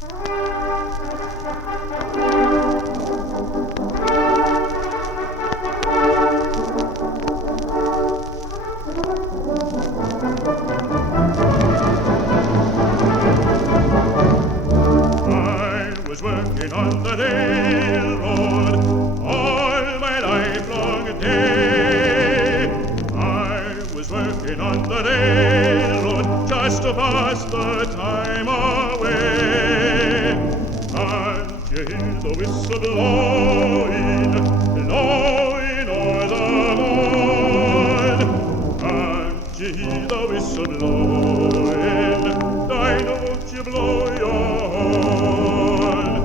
was working on the railroad all my lifelong day. I was working on the railroad just to pass the time away. Can't you hear the whistle blowing, blowing o'er the moon? Can't you hear the whistle blowing? Dinah, won't you blow your horn?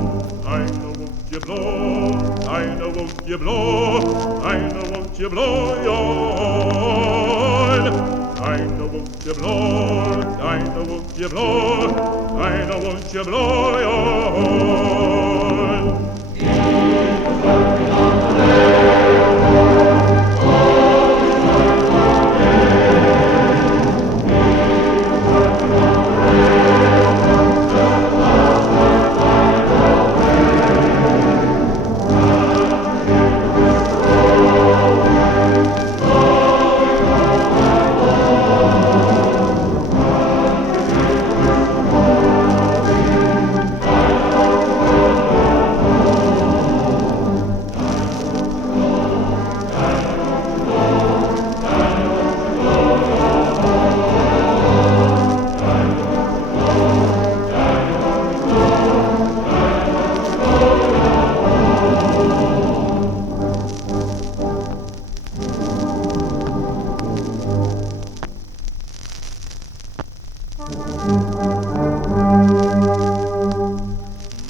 Dinah, won't you blow? Dinah, won't you blow? Dinah, won't you blow your horn? Dinah, won't you blow? Dinah, won't you blow? Dinah, won't you blow your horn?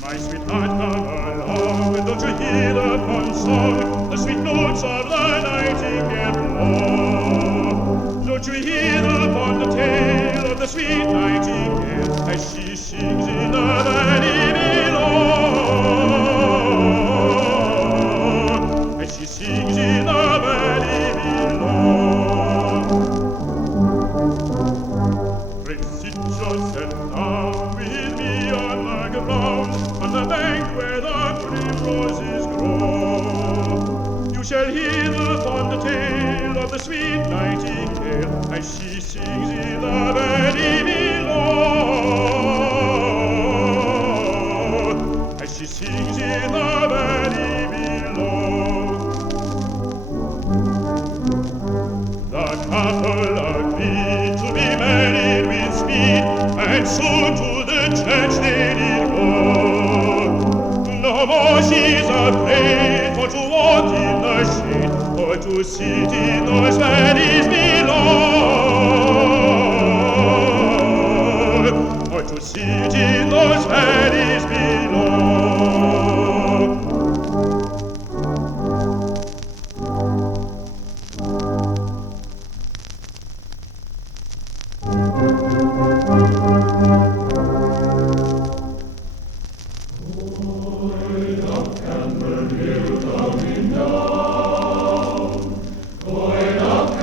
My sweetheart, come along, don't you hear the fond song, the sweet notes of the nightingale blow? Don't you hear the fond tale of the sweet nightingale as she sings in the valley below? As she sings in the valley below. Pray sit yourself down with me on the ground, on the bank where the primroses grow. You shall hear the fond tale of the sweet nightingale as she sings in the valley below. As she sings in the valley below. The couple agreed to be married with speed, and soon to the church they did go. No more she's afraid for to walk in the shade, or to sit in those valleys below, or to sit in those valleys below. Going up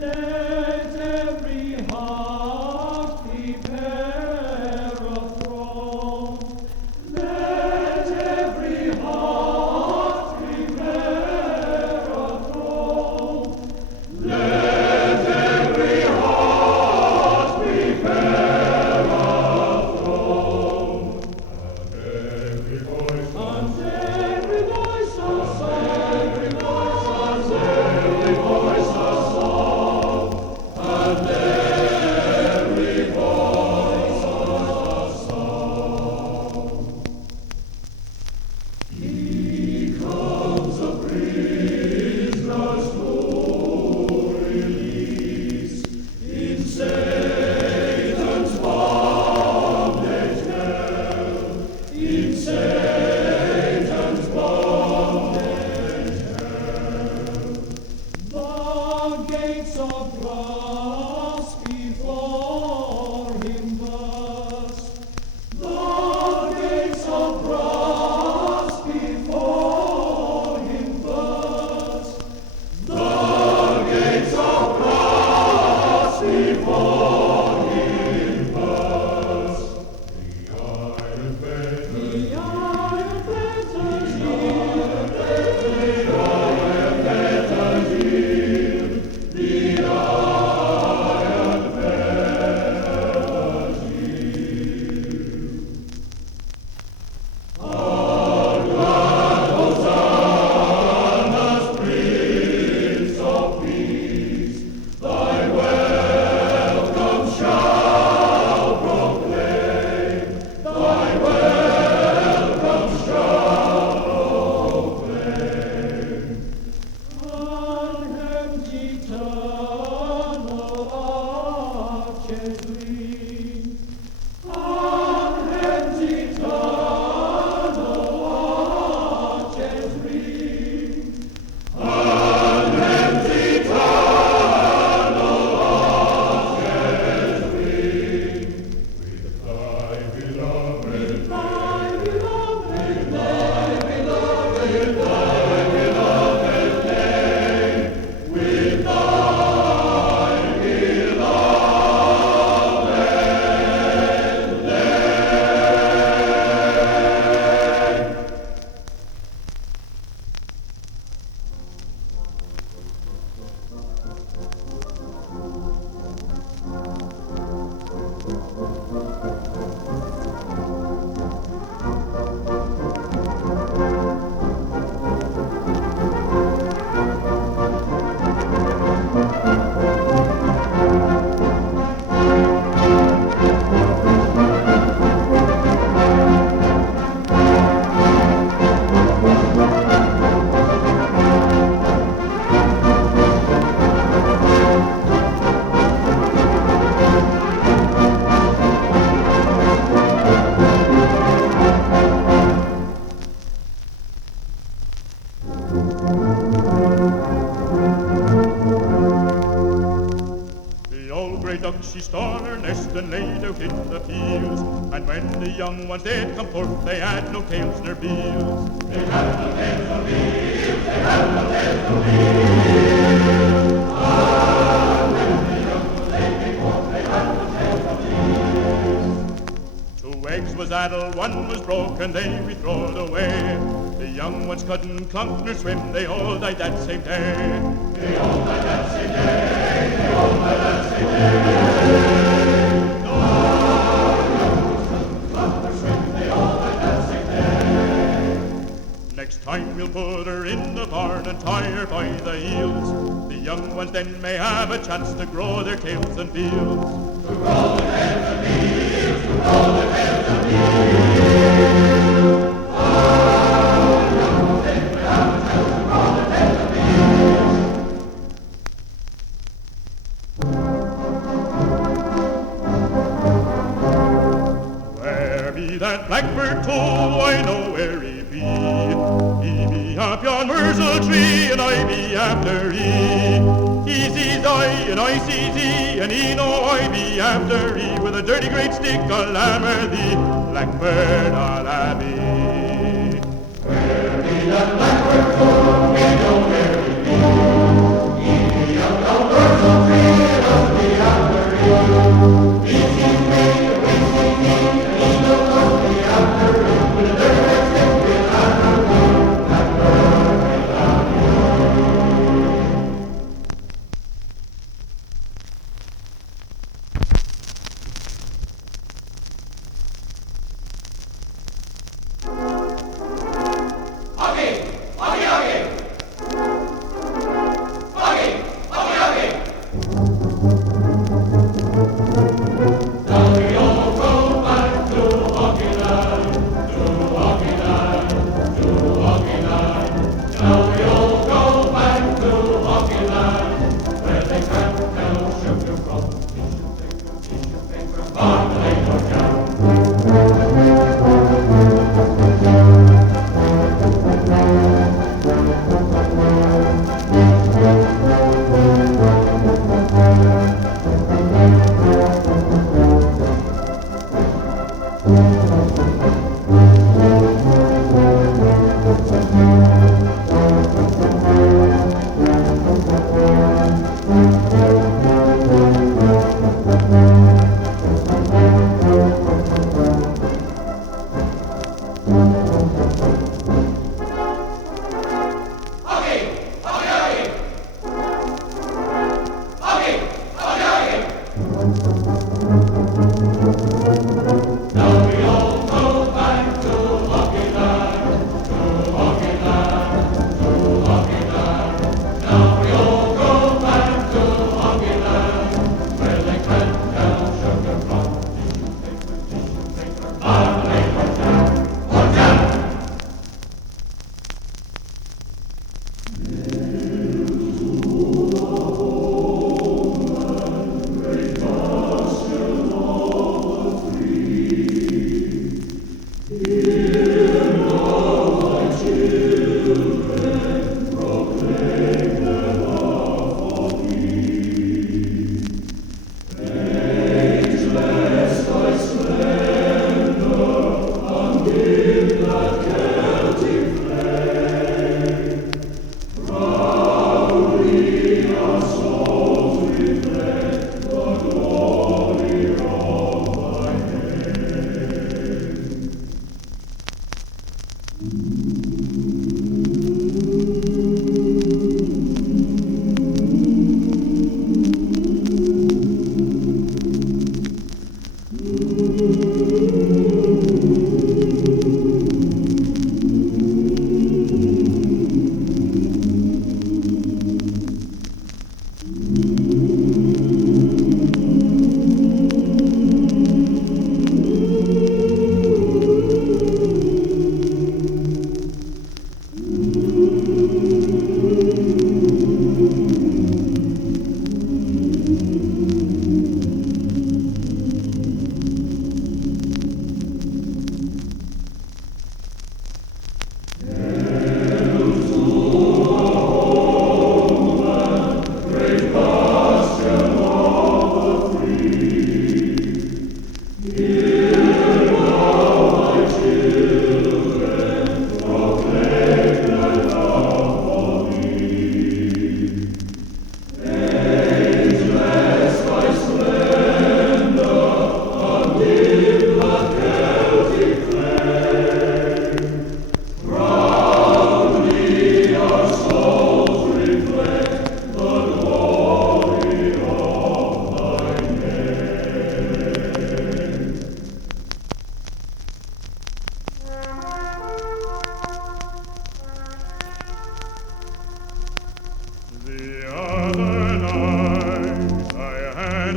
Let every heart prepare a throne. Let every heart prepare a throne. Let every heart prepare a throne. And every voice, and every voice a song, every voice a song, every voice a song, and every voice a song. He comes a prisoner's to release in Satan's bondage hell, in Satan's bondage hell. The gates of brass before him burst. The gates of brass before him burst. The gates of brass before him burst. The iron fetters, the iron fetters yield, the iron fetters yield, the iron fetters yield. Our glad hosannas, Prince of Peace, thy welcome shall proclaim, thy welcome shall proclaim. On heaven's eternal arches lean, on heaven's eternal arches lean, on heaven's eternal arches lean. With thy beloved, with thy beloved, with thy beloved, with thy beloved name, with thy beloved The old grey duck, she stole her nest and laid out in the fields. And when the young ones did come forth, they had no tails nor beals. They had no tails nor beals, they had no tails nor beals. Ah, when the young ones they came forth, they had no tails nor beals. Two eggs was addled, one was broken, they we throwed away. The young ones couldn't clunk nor swim, they all died that same day. They all died that same day, they all died that same day. No, young ones couldn't clunk nor swim, they all died that same day. Next time we'll put her in the barn and tie her by the heels. The young ones then may have a chance to grow their tails and beals. To grow their tails and beals, to grow their tails and beals. Where be that blackbird too? I know where he be. He be up yon myrtle tree, and I be after he. He sees I, and I sees he, and he know I be after he. With a dirty great stick I'll hammer thee, blackbird I'll have thee. Where be that blackbird too? We know where he be. He be up yon myrtle tree.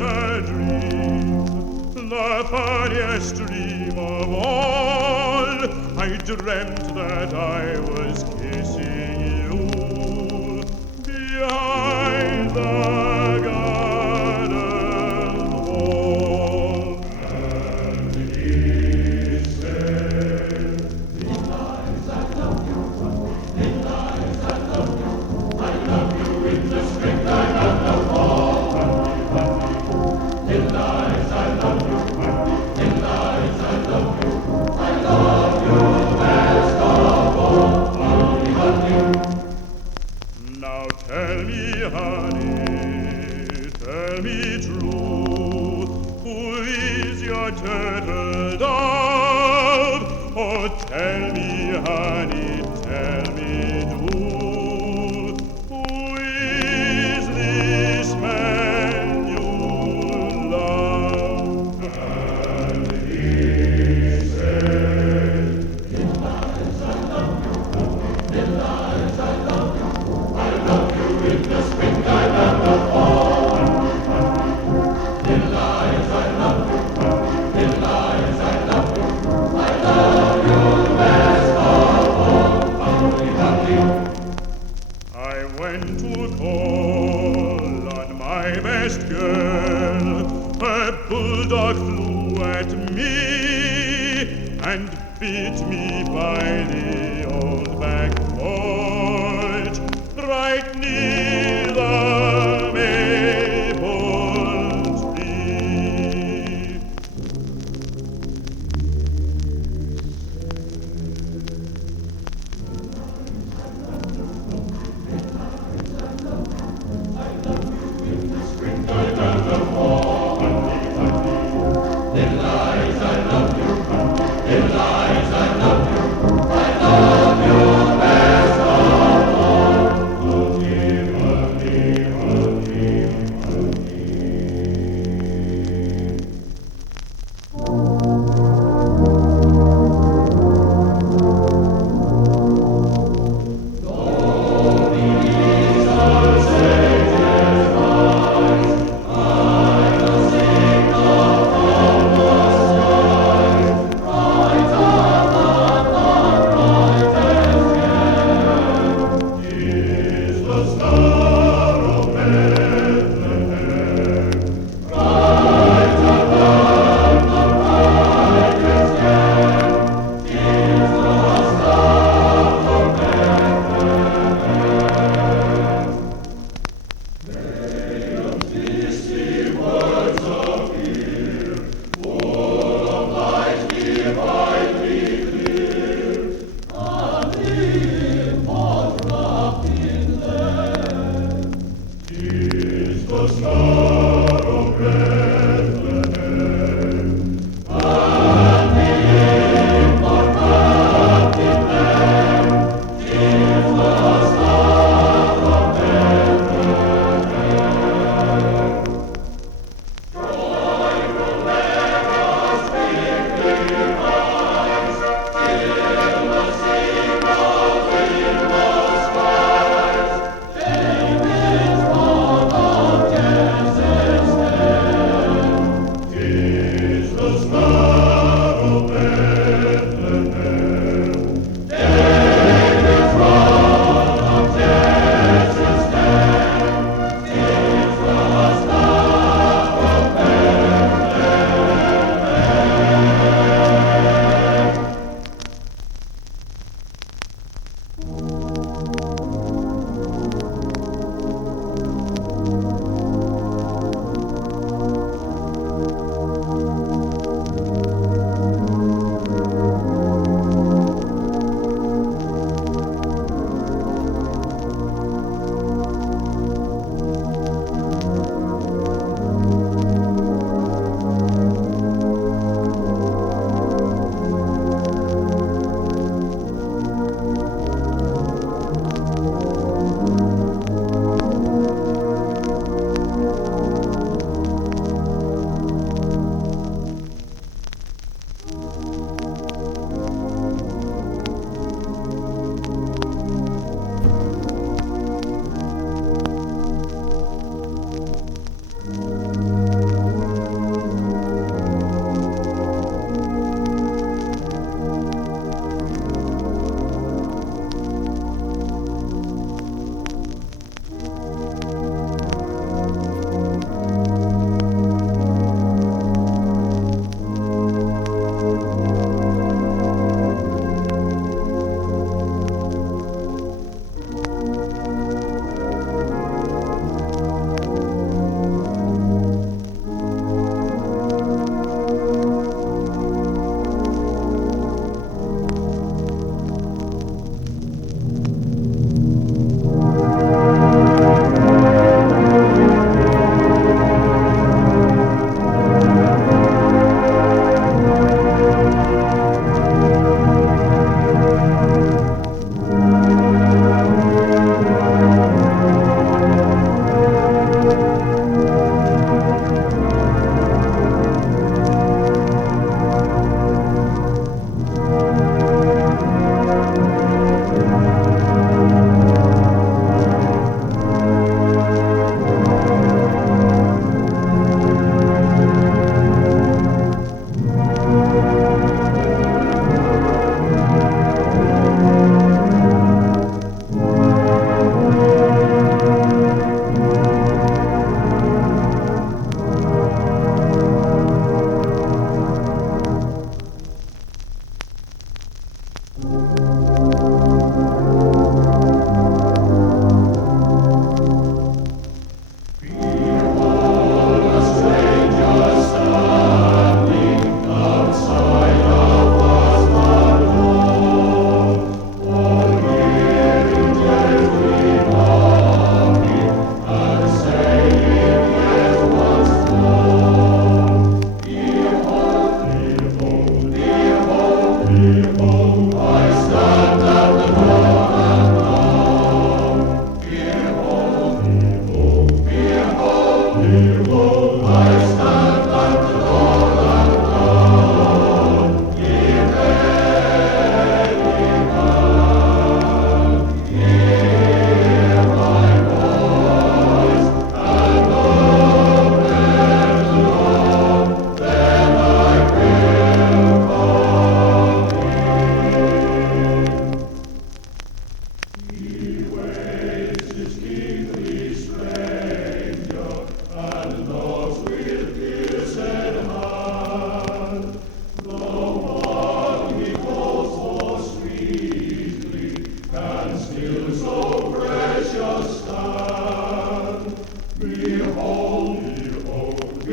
had a dream, the funniest dream of all. I dreamt that I was kissing you behind the garden wall. And he said, "Eliza, I love you. Eliza, I love you. I love you in the springtime and the fall. Eliza, I love you. Eliza, I love you. I love you best of all. Honey, honey. Now tell me, honey, tell me true, who is your turtle dove? Oh, tell me, honey, tell me do, who is this man you love? And he said, Eliza, I love you. Eliza, I love you. I love you in the springtime and the fall. Eliza, I love you. Eliza, I love you. I love you best of all. Honey, honey. I went to call on my best girl. A bulldog flew at me and beat me by the old back porch, right near the maple tree. Springtime and the fall, honey, honey. Eliza, I love you. Eliza, I love you. I love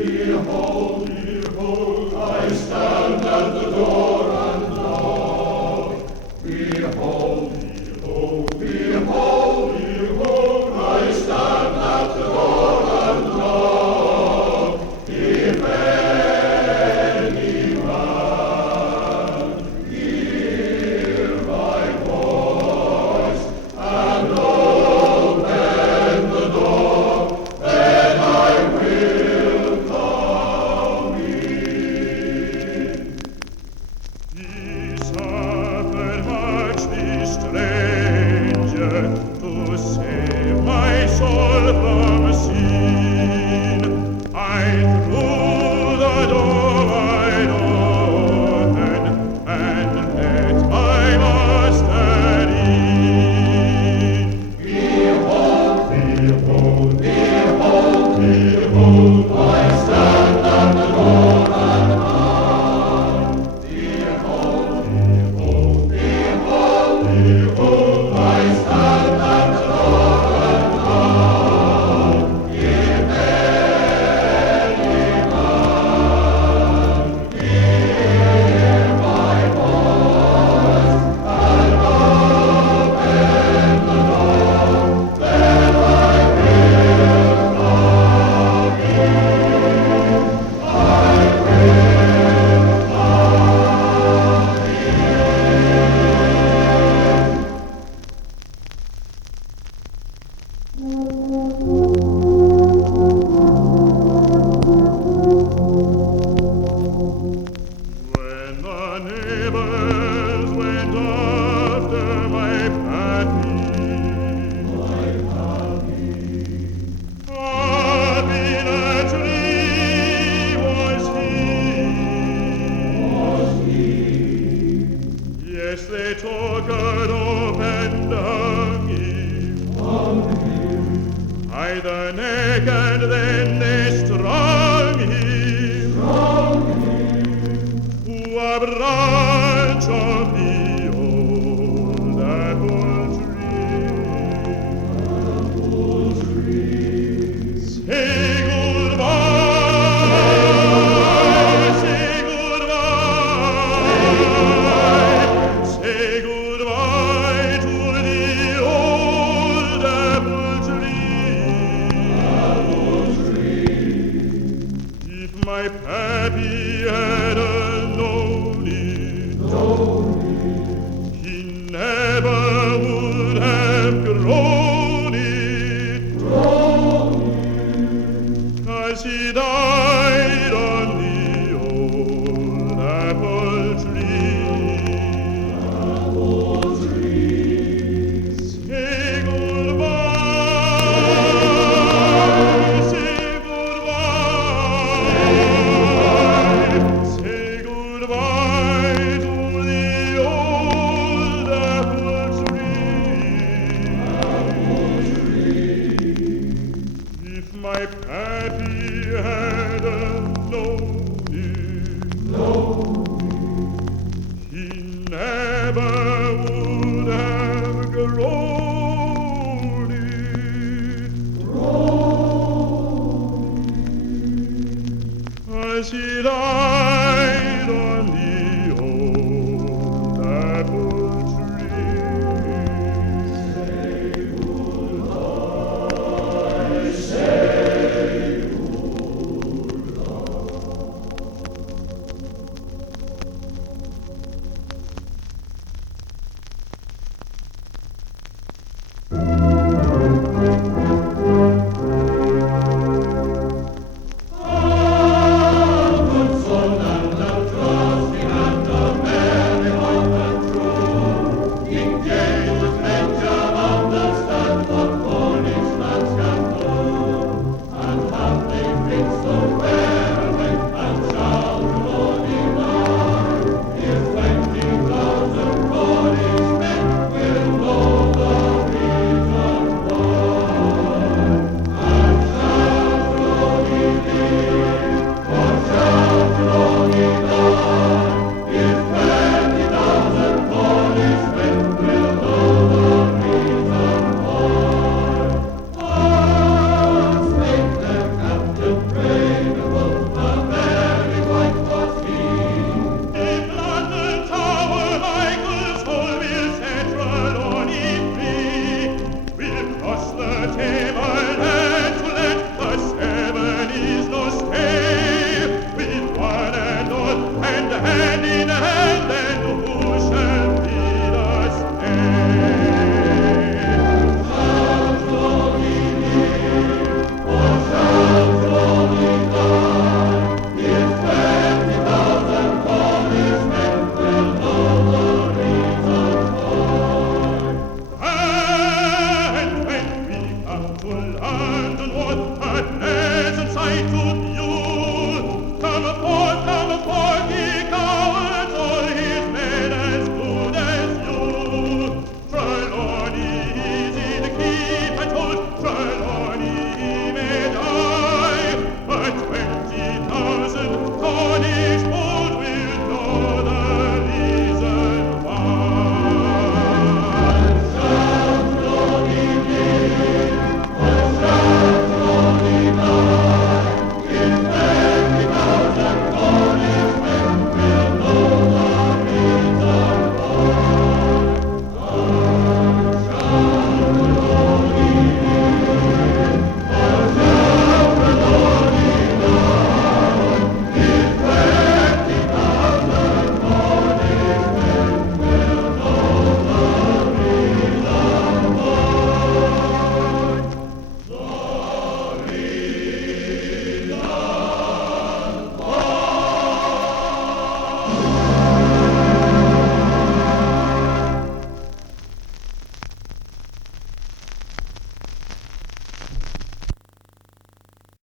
Behold, behold, I stand at the door and knock. Behold, behold, behold, behold, I stand at the door and knock. If any man hear my voice and open the door, then I will come in. He suffered much, this stranger, to save my soul from sin. I threw the door wide open and let my master in. Behold, behold, behold, behold, I stand at the door and knock. Behold, behold, behold, behold, I stand at the door and knock. If any man hear my voice and open the door, then I will come in. I will When the neighbors went after my Patty, happy naturally was he. Yes, they took her up and hung him by the neck, and then they strung him to a branch of the old apple tree. Say goodbye, say goodbye, say goodbye to the old apple tree. If my pappy had known it, he never would have grown it, 'cause he died on the old apple tree. Say goodbye, say goodbye, say goodbye to the old apple tree. If my pappy had known it, he never would have grown it, 'cause he died